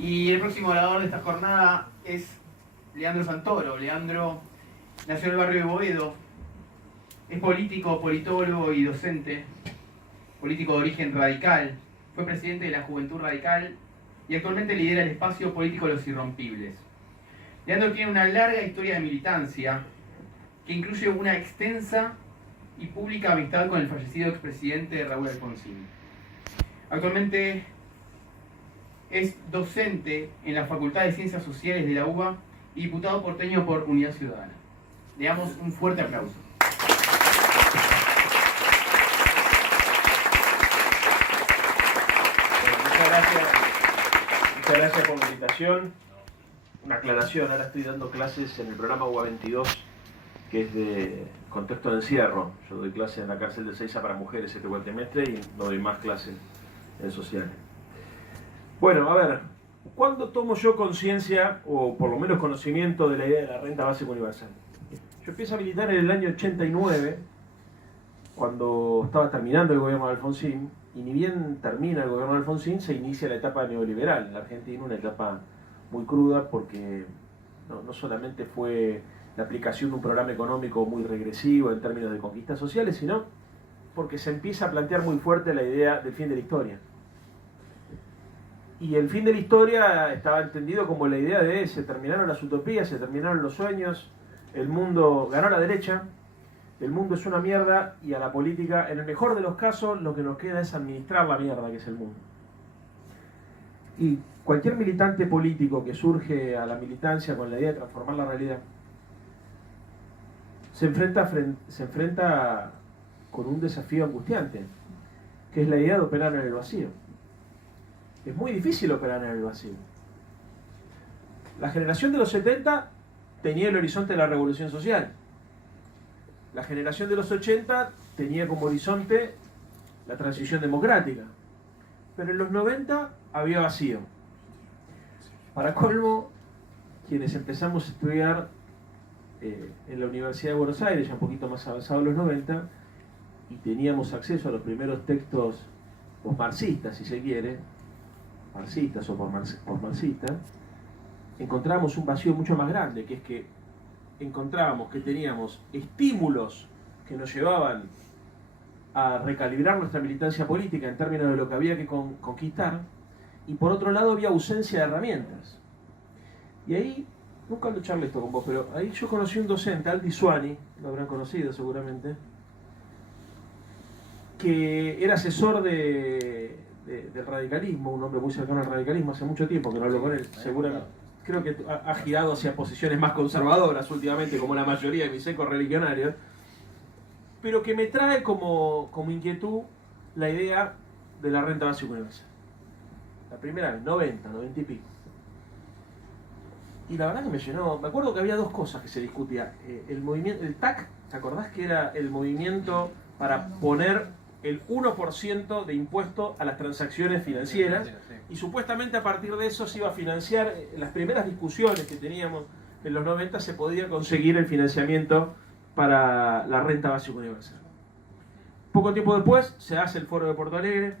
Y el próximo orador de esta jornada es Leandro Santoro. Leandro nació en el barrio de Boedo, es político, politólogo y docente, político de origen radical, fue presidente de la Juventud Radical y actualmente lidera el espacio político Los Irrompibles. Leandro tiene una larga historia de militancia que incluye una extensa y pública amistad con el fallecido expresidente Raúl Alfonsín. Actualmente es docente en la Facultad de Ciencias Sociales de la UBA y diputado porteño por Unidad Ciudadana. Le damos un fuerte aplauso. Muchas gracias por la invitación. Una aclaración, ahora estoy dando clases en el programa UBA 22, que es de contexto de encierro. Yo doy clases en la cárcel de Seiza para mujeres este cuatrimestre y no doy más clases en sociales. Bueno, a ver, ¿cuándo tomo yo conciencia, o por lo menos conocimiento, de la idea de la renta básica universal? Yo empiezo a militar en el año 89, cuando estaba terminando el gobierno de Alfonsín, y ni bien termina el gobierno de Alfonsín, se inicia la etapa neoliberal en la Argentina, una etapa muy cruda porque no solamente fue la aplicación de un programa económico muy regresivo en términos de conquistas sociales, sino porque se empieza a plantear muy fuerte la idea del fin de la historia. Y el fin de la historia estaba entendido como la idea de se terminaron las utopías, se terminaron los sueños, el mundo ganó la derecha, el mundo es una mierda y a la política, en el mejor de los casos, lo que nos queda es administrar la mierda que es el mundo. Y cualquier militante político que surge a la militancia con la idea de transformar la realidad, se enfrenta con un desafío angustiante, que es la idea de operar en el vacío. Es muy difícil operar en el vacío. La generación de los 70 tenía el horizonte de la revolución social. La generación de los 80 tenía como horizonte la transición democrática. Pero en los 90 había vacío. Para colmo, quienes empezamos a estudiar en la Universidad de Buenos Aires, ya un poquito más avanzado en los 90, y teníamos acceso a los primeros textos posmarxistas, si se quiere, marxistas o posmarxistas, encontrábamos un vacío mucho más grande, que es que encontrábamos que teníamos estímulos que nos llevaban a recalibrar nuestra militancia política en términos de lo que había que conquistar, y por otro lado había ausencia de herramientas. Y ahí, nunca lo charlé esto con vos, pero ahí yo conocí un docente, Aldi Suani, lo habrán conocido seguramente, que era asesor del radicalismo, un hombre muy cercano al radicalismo, hace mucho tiempo que no hablo con él, seguramente. Creo que ha girado hacia posiciones más conservadoras últimamente, como la mayoría de mis ecos religionarios, pero que me trae como inquietud la idea de la renta básica universal. La primera vez, 90 y pico. Y la verdad que me llenó. Me acuerdo que había dos cosas que se discutían. El movimiento, el TAC, ¿te acordás que era el movimiento para poner el 1% de impuesto a las transacciones financieras? Y supuestamente a partir de eso se iba a financiar, en las primeras discusiones que teníamos en los 90 se podía conseguir el financiamiento para la renta básica universal. Poco tiempo después se hace el Foro de Porto Alegre.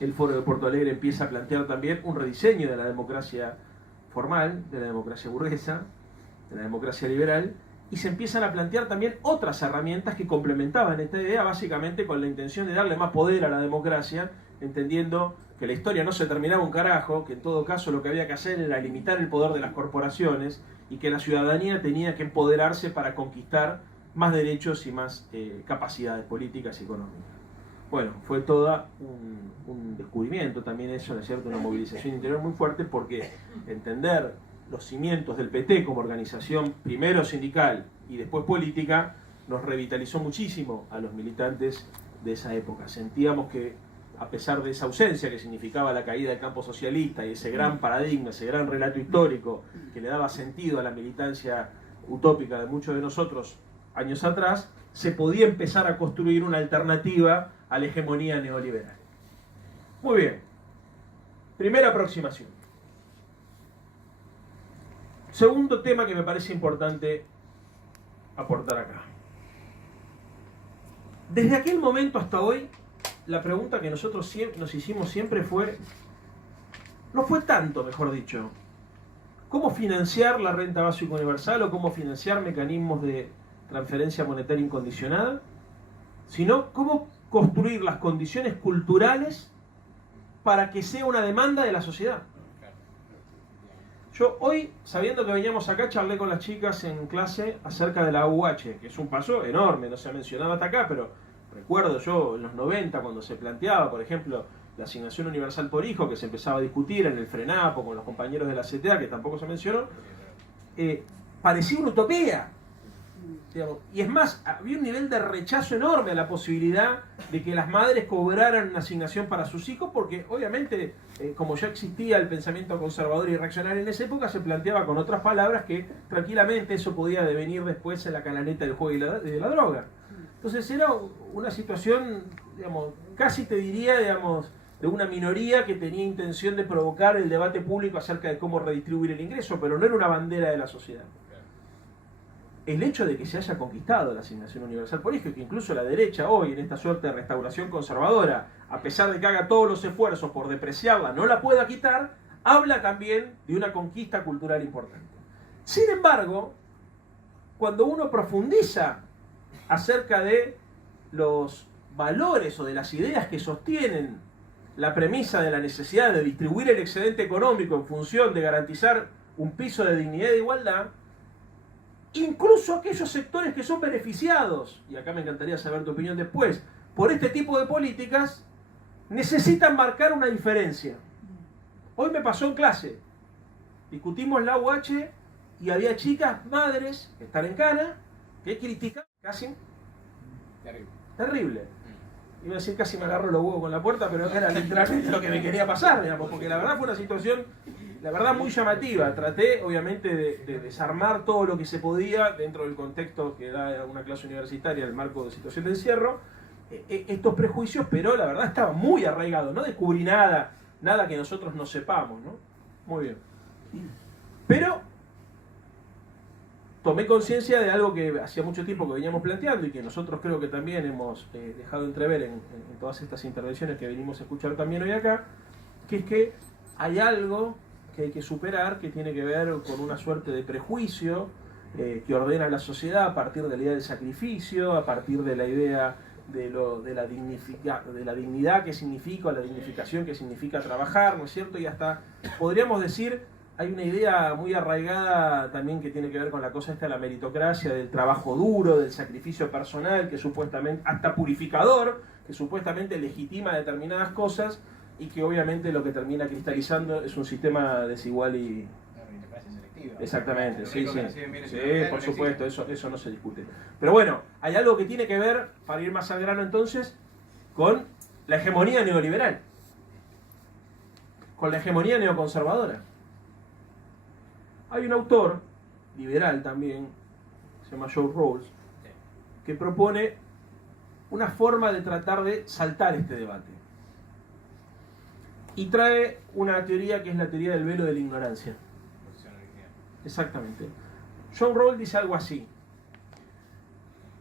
El Foro de Porto Alegre empieza a plantear también un rediseño de la democracia formal, de la democracia burguesa, de la democracia liberal, y se empiezan a plantear también otras herramientas que complementaban esta idea, básicamente con la intención de darle más poder a la democracia, entendiendo que la historia no se terminaba un carajo, que en todo caso lo que había que hacer era limitar el poder de las corporaciones y que la ciudadanía tenía que empoderarse para conquistar más derechos y más capacidades políticas y económicas. Bueno, fue todo un descubrimiento también eso, ¿no es cierto? Una movilización interior muy fuerte, porque entender los cimientos del PT como organización primero sindical y después política nos revitalizó muchísimo a los militantes de esa época. Sentíamos que a pesar de esa ausencia que significaba la caída del campo socialista y ese gran paradigma, ese gran relato histórico que le daba sentido a la militancia utópica de muchos de nosotros años atrás, se podía empezar a construir una alternativa a la hegemonía neoliberal. Muy bien. Primera aproximación. Segundo tema que me parece importante aportar acá. Desde aquel momento hasta hoy, la pregunta que nosotros nos hicimos siempre fue: no fue tanto, mejor dicho, cómo financiar la renta básica universal o cómo financiar mecanismos de transferencia monetaria incondicional, sino cómo construir las condiciones culturales para que sea una demanda de la sociedad. Yo hoy, sabiendo que veníamos acá, charlé con las chicas en clase acerca de la AUH, que es un paso enorme, no se ha mencionado hasta acá, pero recuerdo yo en los 90 cuando se planteaba, por ejemplo, la asignación universal por hijo, que se empezaba a discutir en el FRENAPO con los compañeros de la CTA, que tampoco se mencionó, parecía una utopía. Digamos, y es más, había un nivel de rechazo enorme a la posibilidad de que las madres cobraran una asignación para sus hijos, porque obviamente, como ya existía el pensamiento conservador y reaccionario en esa época, se planteaba con otras palabras que tranquilamente eso podía devenir después en la canaleta del juego y de la droga. Entonces era una situación, digamos, casi te diría, digamos, de una minoría que tenía intención de provocar el debate público acerca de cómo redistribuir el ingreso, pero no era una bandera de la sociedad. El hecho de que se haya conquistado la asignación universal por hijo, y que incluso la derecha hoy, en esta suerte de restauración conservadora, a pesar de que haga todos los esfuerzos por depreciarla, no la pueda quitar, habla también de una conquista cultural importante. Sin embargo, cuando uno profundiza acerca de los valores o de las ideas que sostienen la premisa de la necesidad de distribuir el excedente económico en función de garantizar un piso de dignidad y de igualdad, incluso aquellos sectores que son beneficiados, y acá me encantaría saber tu opinión después, por este tipo de políticas, necesitan marcar una diferencia. Hoy me pasó en clase, discutimos la UH y había chicas, madres, que están en cana, que critican casi terrible. Iba a decir casi me agarro los huevos con la puerta, pero era literalmente lo que me quería pasar, digamos, porque la verdad fue una situación, la verdad, muy llamativa. Traté, obviamente, de desarmar todo lo que se podía dentro del contexto que da una clase universitaria, el marco de situación de encierro, estos prejuicios, pero la verdad estaba muy arraigado. No descubrí nada que nosotros no sepamos, ¿no? Muy bien. Pero tomé conciencia de algo que hacía mucho tiempo que veníamos planteando y que nosotros creo que también hemos dejado entrever en todas estas intervenciones que venimos a escuchar también hoy acá, que es que hay algo que hay que superar, que tiene que ver con una suerte de prejuicio que ordena la sociedad a partir de la idea del sacrificio, a partir de la idea de la dignidad que significa, o la dignificación que significa trabajar, ¿no es cierto? Y hasta, podríamos decir, hay una idea muy arraigada también que tiene que ver con la cosa esta de la meritocracia, del trabajo duro, del sacrificio personal, que supuestamente, hasta purificador, que supuestamente legitima determinadas cosas, y que obviamente lo que termina cristalizando es un sistema desigual y... Exactamente, sí, por supuesto, eso no se discute. Pero bueno, hay algo que tiene que ver, para ir más al grano entonces, con la hegemonía neoliberal, con la hegemonía neoconservadora. Hay un autor, liberal también, se llama John Rawls, que propone una forma de tratar de saltar este debate. Y trae una teoría que es la teoría del velo de la ignorancia. Exactamente. John Rawls dice algo así.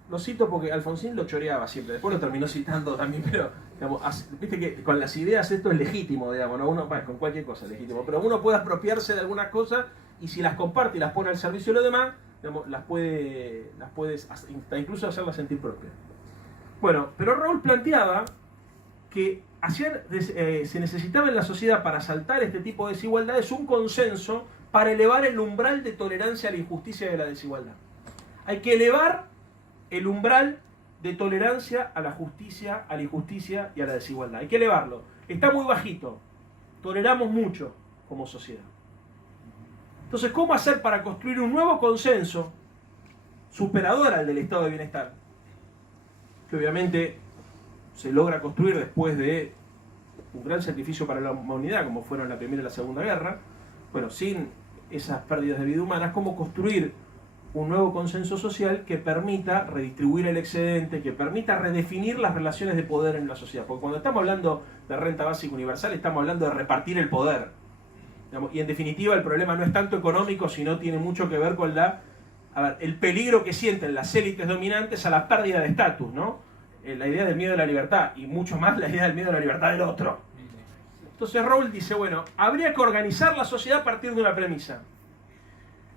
Lo cito porque Alfonsín lo choreaba siempre, después lo terminó citando también, pero digamos, viste que con las ideas esto es legítimo, digamos, ¿no? Uno, bueno, con cualquier cosa es legítimo, pero uno puede apropiarse de algunas cosas y si las comparte y las pone al servicio de los demás, digamos, las puedes incluso hacerlas sentir propias. Bueno, pero Rawls planteaba que se necesitaba en la sociedad para saltar este tipo de desigualdades un consenso para elevar el umbral de tolerancia a la injusticia y a la desigualdad. Hay que elevar el umbral de tolerancia a la justicia, a la injusticia y a la desigualdad. Hay que elevarlo. Está muy bajito. Toleramos mucho como sociedad. Entonces, ¿cómo hacer para construir un nuevo consenso superador al del estado de bienestar? Que obviamente se logra construir después de un gran sacrificio para la humanidad, como fueron la Primera y la Segunda Guerra. Bueno, sin esas pérdidas de vida humanas, ¿cómo construir un nuevo consenso social que permita redistribuir el excedente, que permita redefinir las relaciones de poder en la sociedad? Porque cuando estamos hablando de renta básica universal, estamos hablando de repartir el poder. Y en definitiva el problema no es tanto económico, sino tiene mucho que ver con el peligro que sienten las élites dominantes a la pérdida de estatus, ¿no? La idea del miedo a la libertad, y mucho más la idea del miedo a la libertad del otro. Entonces Rawls dice, bueno, habría que organizar la sociedad a partir de una premisa.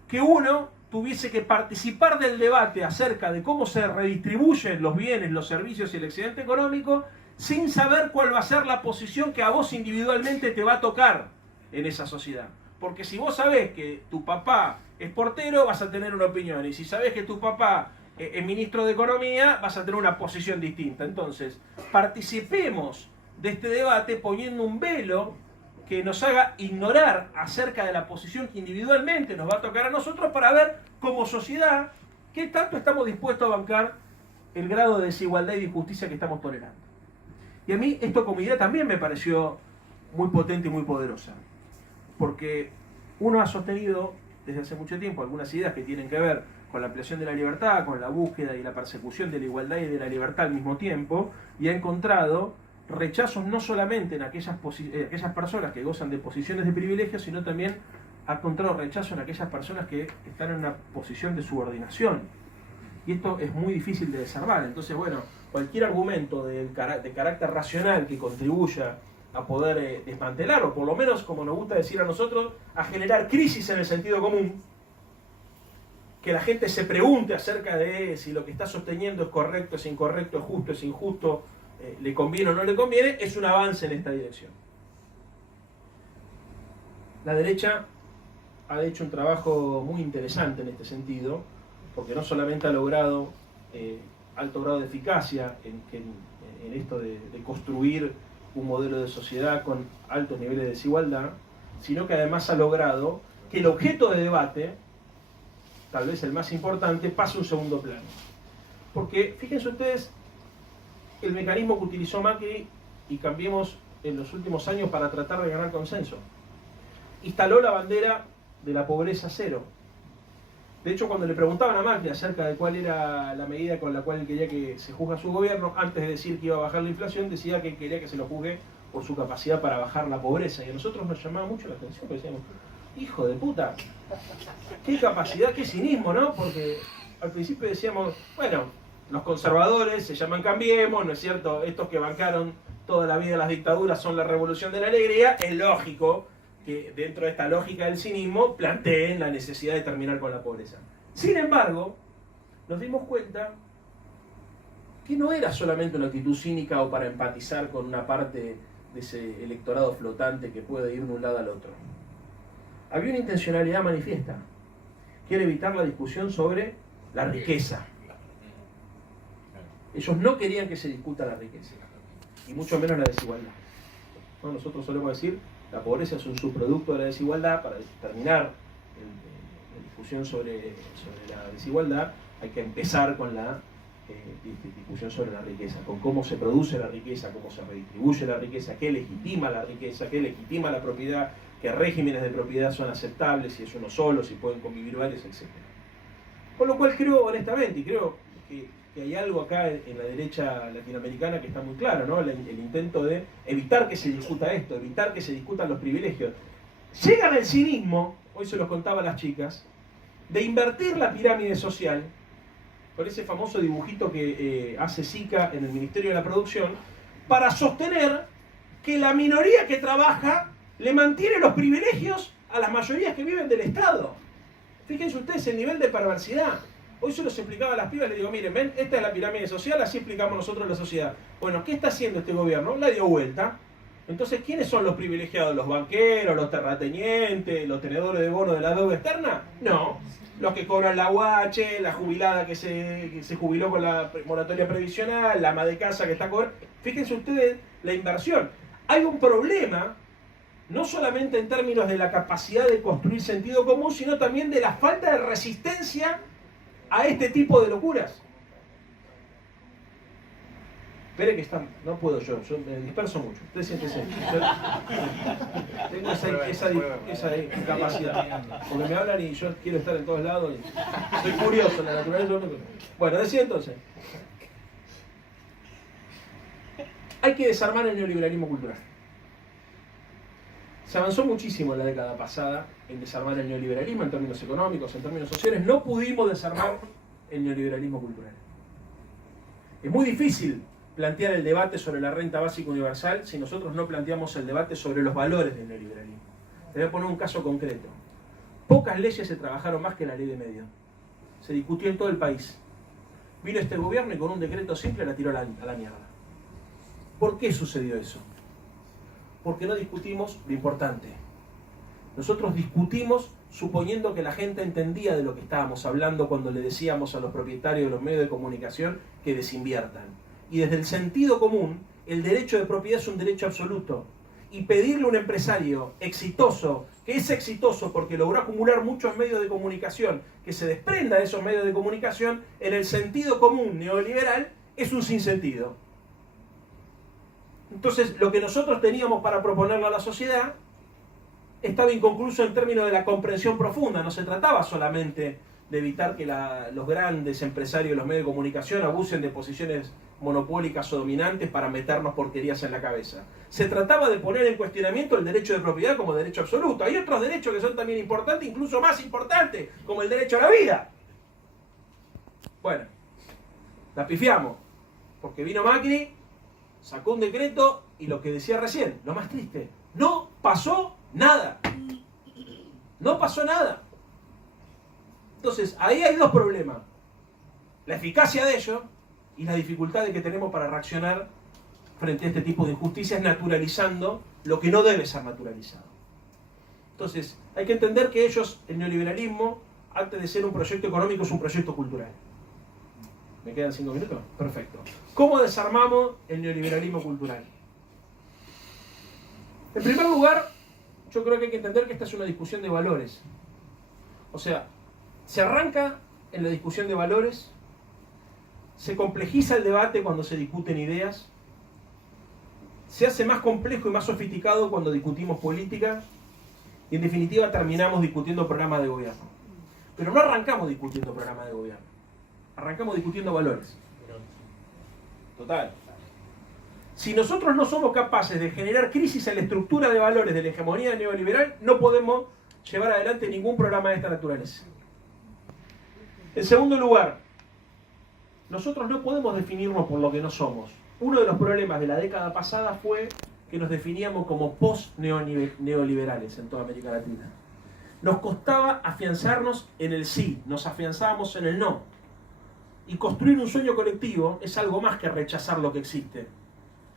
Que uno tuviese que participar del debate acerca de cómo se redistribuyen los bienes, los servicios y el excedente económico sin saber cuál va a ser la posición que a vos individualmente te va a tocar en esa sociedad. Porque si vos sabés que tu papá es portero, vas a tener una opinión. Y si sabés que tu papá es ministro de Economía, vas a tener una posición distinta. Entonces, participemos de este debate poniendo un velo que nos haga ignorar acerca de la posición que individualmente nos va a tocar a nosotros para ver como sociedad qué tanto estamos dispuestos a bancar el grado de desigualdad y de injusticia que estamos tolerando. Y a mí esto como idea también me pareció muy potente y muy poderosa, porque uno ha sostenido desde hace mucho tiempo algunas ideas que tienen que ver con la ampliación de la libertad, con la búsqueda y la persecución de la igualdad y de la libertad al mismo tiempo, y ha encontrado rechazos no solamente en aquellas personas que gozan de posiciones de privilegio, sino también ha encontrado rechazo en aquellas personas que están en una posición de subordinación. Y esto es muy difícil de desarmar. Entonces, bueno, cualquier argumento de carácter racional que contribuya a poder desmantelar, o por lo menos, como nos gusta decir a nosotros, a generar crisis en el sentido común, que la gente se pregunte acerca de si lo que está sosteniendo es correcto, es incorrecto, es justo, es injusto, le conviene o no le conviene, es un avance en esta dirección. La derecha ha hecho un trabajo muy interesante en este sentido, porque no solamente ha logrado alto grado de eficacia en esto de construir un modelo de sociedad con altos niveles de desigualdad, sino que además ha logrado que el objeto de debate, tal vez el más importante, pase a un segundo plano. Porque, fíjense ustedes, el mecanismo que utilizó Macri y Cambiemos en los últimos años para tratar de ganar consenso. Instaló la bandera de la pobreza cero. De hecho, cuando le preguntaban a Macri acerca de cuál era la medida con la cual él quería que se juzgue a su gobierno, antes de decir que iba a bajar la inflación, decía que quería que se lo juzgue por su capacidad para bajar la pobreza. Y a nosotros nos llamaba mucho la atención, porque decíamos, hijo de puta, qué capacidad, qué cinismo, ¿no? Porque al principio decíamos, bueno, los conservadores se llaman Cambiemos, ¿no es cierto? Estos que bancaron toda la vida las dictaduras son la revolución de la alegría. Es lógico que dentro de esta lógica del cinismo planteen la necesidad de terminar con la pobreza. Sin embargo, nos dimos cuenta que no era solamente una actitud cínica o para empatizar con una parte de ese electorado flotante que puede ir de un lado al otro. Había una intencionalidad manifiesta, que era evitar la discusión sobre la riqueza. Ellos no querían que se discuta la riqueza, y mucho menos la desigualdad. ¿No? Nosotros solemos decir, la pobreza es un subproducto de la desigualdad. Para terminar la discusión sobre la desigualdad, hay que empezar con la discusión sobre la riqueza, con cómo se produce la riqueza, cómo se redistribuye la riqueza, qué legitima la riqueza, qué legitima la propiedad, qué regímenes de propiedad son aceptables, si es uno solo, si pueden convivir varios, etc. Con lo cual creo, honestamente, y creo que hay algo acá en la derecha latinoamericana que está muy claro, ¿no? El intento de evitar que se discuta esto, evitar que se discutan los privilegios. Llegan al cinismo, hoy se los contaba a las chicas, de invertir la pirámide social, con ese famoso dibujito que hace Sica en el Ministerio de la Producción, para sostener que la minoría que trabaja le mantiene los privilegios a las mayorías que viven del Estado. Fíjense ustedes el nivel de perversidad. Hoy se los explicaba a las pibas, les digo, miren, ven, esta es la pirámide social, así explicamos nosotros la sociedad. Bueno, ¿qué está haciendo este gobierno? La dio vuelta. Entonces, ¿quiénes son los privilegiados? ¿Los banqueros, los terratenientes, los tenedores de bonos de la deuda externa? No. Los que cobran la UH, la jubilada que se jubiló con la moratoria previsional, la ama de casa que está cobrando. Fíjense ustedes la inversión. Hay un problema, no solamente en términos de la capacidad de construir sentido común, sino también de la falta de resistencia a este tipo de locuras. Espere que está, no puedo yo me disperso mucho. Usted siéntese. Tengo esa incapacidad. Porque me hablan y yo quiero estar en todos lados. Y soy curioso en la naturaleza. Bueno, decía entonces. Hay que desarmar el neoliberalismo cultural. Se avanzó muchísimo en la década pasada en desarmar el neoliberalismo en términos económicos, en términos sociales. No pudimos desarmar el neoliberalismo cultural. Es muy difícil plantear el debate sobre la renta básica universal si nosotros no planteamos el debate sobre los valores del neoliberalismo. Te voy a poner un caso concreto. Pocas leyes se trabajaron más que la ley de medios. Se discutió en todo el país. Vino este gobierno y con un decreto simple la tiró a la mierda. ¿Por qué sucedió eso? Porque no discutimos lo importante. Nosotros discutimos suponiendo que la gente entendía de lo que estábamos hablando cuando le decíamos a los propietarios de los medios de comunicación que desinviertan. Y desde el sentido común, el derecho de propiedad es un derecho absoluto. Y pedirle a un empresario exitoso, que es exitoso porque logró acumular muchos medios de comunicación, que se desprenda de esos medios de comunicación, en el sentido común neoliberal, es un sinsentido. Entonces, lo que nosotros teníamos para proponerle a la sociedad estaba inconcluso en términos de la comprensión profunda. No se trataba solamente de evitar que los grandes empresarios de los medios de comunicación abusen de posiciones monopólicas o dominantes para meternos porquerías en la cabeza. Se trataba de poner en cuestionamiento el derecho de propiedad como derecho absoluto. Hay otros derechos que son también importantes, incluso más importantes, como el derecho a la vida. Bueno, la pifiamos, porque vino Macri, sacó un decreto y lo que decía recién, lo más triste, no pasó nada. No pasó nada. Entonces, ahí hay dos problemas. La eficacia de ello y las dificultades que tenemos para reaccionar frente a este tipo de injusticias, naturalizando lo que no debe ser naturalizado. Entonces, hay que entender que ellos, el neoliberalismo, antes de ser un proyecto económico, es un proyecto cultural. ¿Me quedan 5 minutos? Perfecto. ¿Cómo desarmamos el neoliberalismo cultural? En primer lugar, yo creo que hay que entender que esta es una discusión de valores. O sea, se arranca en la discusión de valores, se complejiza el debate cuando se discuten ideas, se hace más complejo y más sofisticado cuando discutimos política, y en definitiva terminamos discutiendo programas de gobierno. Pero no arrancamos discutiendo programas de gobierno, arrancamos discutiendo valores. Total. Si nosotros no somos capaces de generar crisis en la estructura de valores de la hegemonía neoliberal, no podemos llevar adelante ningún programa de esta naturaleza. En segundo lugar, nosotros no podemos definirnos por lo que no somos. Uno de los problemas de la década pasada fue que nos definíamos como post-neoliberales en toda América Latina. Nos costaba afianzarnos en el sí, nos afianzábamos en el no. Y construir un sueño colectivo es algo más que rechazar lo que existe.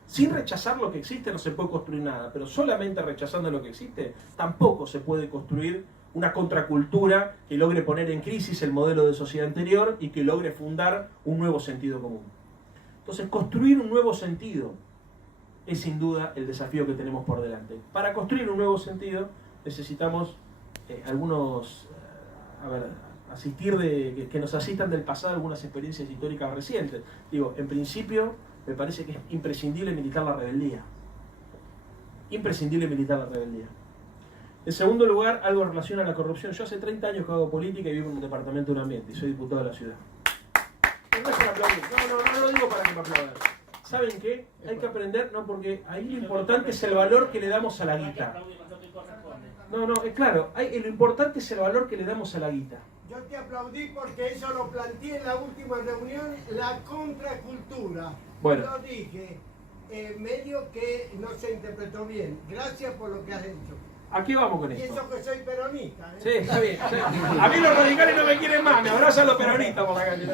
Sin rechazar lo que existe no se puede construir nada, pero solamente rechazando lo que existe tampoco se puede construir una contracultura que logre poner en crisis el modelo de sociedad anterior y que logre fundar un nuevo sentido común. Entonces, construir un nuevo sentido es sin duda el desafío que tenemos por delante. Para construir un nuevo sentido necesitamos que nos asistan del pasado algunas experiencias históricas recientes. Digo, en principio, me parece que es imprescindible militar la rebeldía. Imprescindible militar la rebeldía. En segundo lugar, algo en relación a la corrupción. Yo hace 30 años que hago política y vivo en un departamento de un ambiente y soy diputado de la ciudad. No es para aplaudir. No lo digo para que me aplaudan. ¿Saben qué? Hay que aprender, no, porque ahí lo importante es el valor que le damos a la guita. No, es claro, lo importante es el valor que le damos a la guita. Yo te aplaudí porque eso lo planteé en la última reunión, la contracultura. Bueno. Lo dije, medio que no se interpretó bien. Gracias por lo que has hecho. ¿A qué vamos con Y esto? eso que soy peronista. Sí, está bien. Sí. A mí los radicales no me quieren más, me abrazan los peronistas por la calle. Sé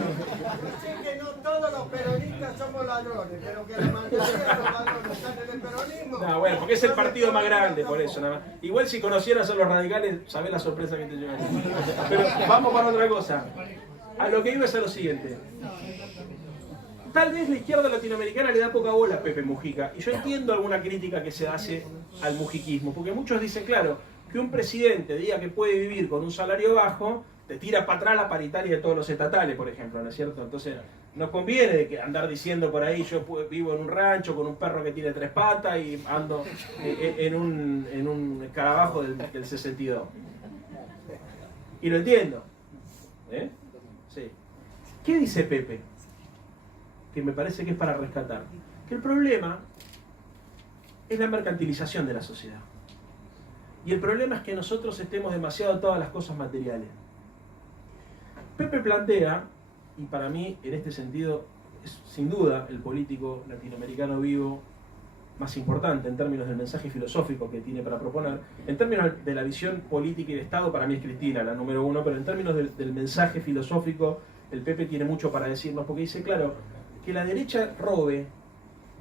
que no todos los peronistas somos ladrones, pero que la mayoría de los ladrones están en el peronismo. No, bueno, porque es el partido más grande, por eso nada más. Igual si conocieras a los radicales, sabés la sorpresa que te llevaría. Pero vamos para otra cosa. A lo que iba es a lo siguiente. Tal vez la izquierda latinoamericana le da poca bola a Pepe Mujica. Y yo entiendo alguna crítica que se hace al mujiquismo. Porque muchos dicen, claro, que un presidente diga que puede vivir con un salario bajo, te tira para atrás la paritaria de todos los estatales, por ejemplo, ¿no es cierto? Entonces, nos conviene andar diciendo por ahí, yo vivo en un rancho con un perro que tiene 3 patas y ando en un escarabajo del 62. Y lo entiendo. ¿Eh? Sí. ¿Qué dice Pepe? Que me parece que es para rescatar. Que el problema es la mercantilización de la sociedad. Y el problema es que nosotros estemos demasiado atados a las cosas materiales. Pepe plantea, y para mí en este sentido es sin duda el político latinoamericano vivo más importante en términos del mensaje filosófico que tiene para proponer. En términos de la visión política y de Estado, para mí es Cristina la número uno, pero en términos del mensaje filosófico, el Pepe tiene mucho para decirnos, porque dice, claro, que la derecha robe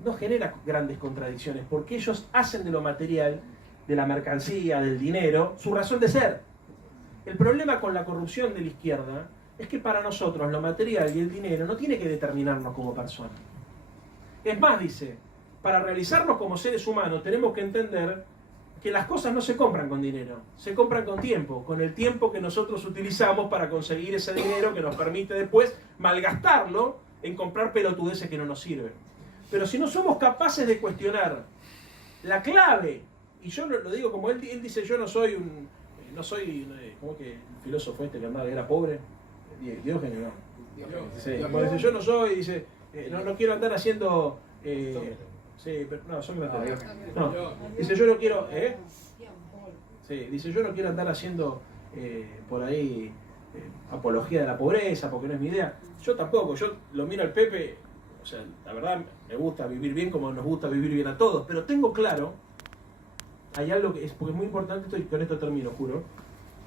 no genera grandes contradicciones, porque ellos hacen de lo material, de la mercancía, del dinero, su razón de ser. El problema con la corrupción de la izquierda es que para nosotros lo material y el dinero no tiene que determinarnos como personas. Es más, dice, para realizarnos como seres humanos tenemos que entender que las cosas no se compran con dinero, se compran con tiempo, con el tiempo que nosotros utilizamos para conseguir ese dinero que nos permite después malgastarlo en comprar pelotudeces que no nos sirven. Pero si no somos capaces de cuestionar la clave, y yo lo digo como él dice, yo no soy ¿cómo que el filósofo este que andaba, que era pobre? Diógenes, ¿no? Sí, bueno, dice, yo no soy, dice, no quiero andar haciendo... sí, pero no, Sócrates. No, dice, yo no quiero... Sí, dice, yo no quiero andar haciendo por ahí apología de la pobreza, porque no es mi idea. Yo tampoco, yo lo miro al Pepe, o sea, la verdad me gusta vivir bien como nos gusta vivir bien a todos, pero tengo claro, hay algo que es, porque es muy importante esto, y con esto termino, juro.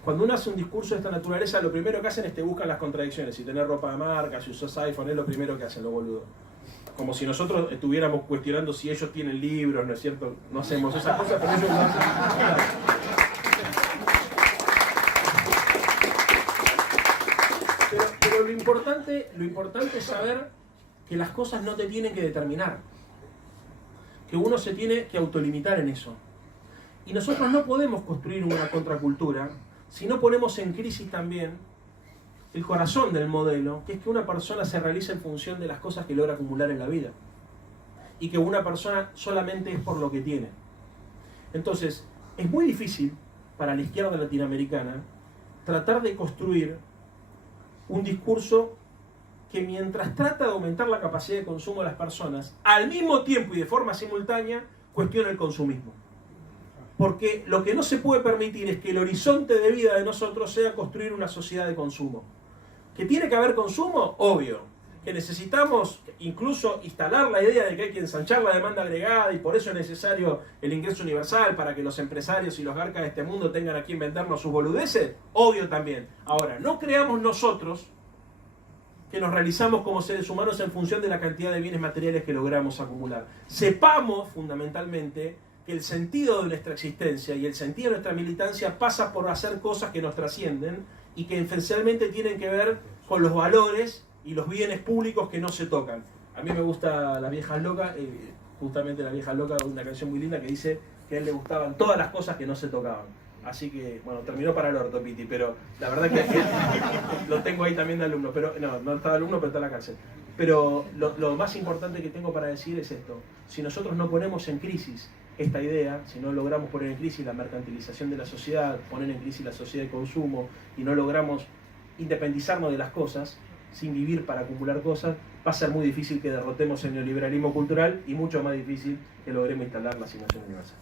Cuando uno hace un discurso de esta naturaleza, lo primero que hacen es te buscan las contradicciones. Si tenés ropa de marca, si usás iPhone, es lo primero que hacen los boludos. Como si nosotros estuviéramos cuestionando si ellos tienen libros, ¿no es cierto? No hacemos esas cosas, pero ellos lo hacen. Pero lo importante es saber que las cosas no te tienen que determinar. Que uno se tiene que autolimitar en eso. Y nosotros no podemos construir una contracultura si no ponemos en crisis también el corazón del modelo, que es que una persona se realiza en función de las cosas que logra acumular en la vida. Y que una persona solamente es por lo que tiene. Entonces, es muy difícil para la izquierda latinoamericana tratar de construir un discurso que mientras trata de aumentar la capacidad de consumo de las personas, al mismo tiempo y de forma simultánea, cuestiona el consumismo. Porque lo que no se puede permitir es que el horizonte de vida de nosotros sea construir una sociedad de consumo. ¿Que tiene que haber consumo? Obvio. Que necesitamos incluso instalar la idea de que hay que ensanchar la demanda agregada y por eso es necesario el ingreso universal para que los empresarios y los garcas de este mundo tengan a quien vendernos sus boludeces. Obvio también. Ahora, no creamos nosotros que nos realizamos como seres humanos en función de la cantidad de bienes materiales que logramos acumular. Sepamos, fundamentalmente, que el sentido de nuestra existencia y el sentido de nuestra militancia pasa por hacer cosas que nos trascienden y que esencialmente tienen que ver con los valores y los bienes públicos que no se tocan. A mí me gusta Las Viejas Locas, justamente Las Viejas Locas, una canción muy linda que dice que a él le gustaban todas las cosas que no se tocaban. Así que, bueno, terminó para el orto, Piti, pero la verdad que lo tengo ahí también de alumno, pero no está de alumno, pero está en la cárcel. Pero lo más importante que tengo para decir es esto: si nosotros no ponemos en crisis esta idea, si no logramos poner en crisis la mercantilización de la sociedad, poner en crisis la sociedad de consumo, y no logramos independizarnos de las cosas, sin vivir para acumular cosas, va a ser muy difícil que derrotemos el neoliberalismo cultural y mucho más difícil que logremos instalar la asignación universal.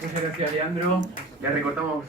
Muchas gracias, Leandro. Le recortamos...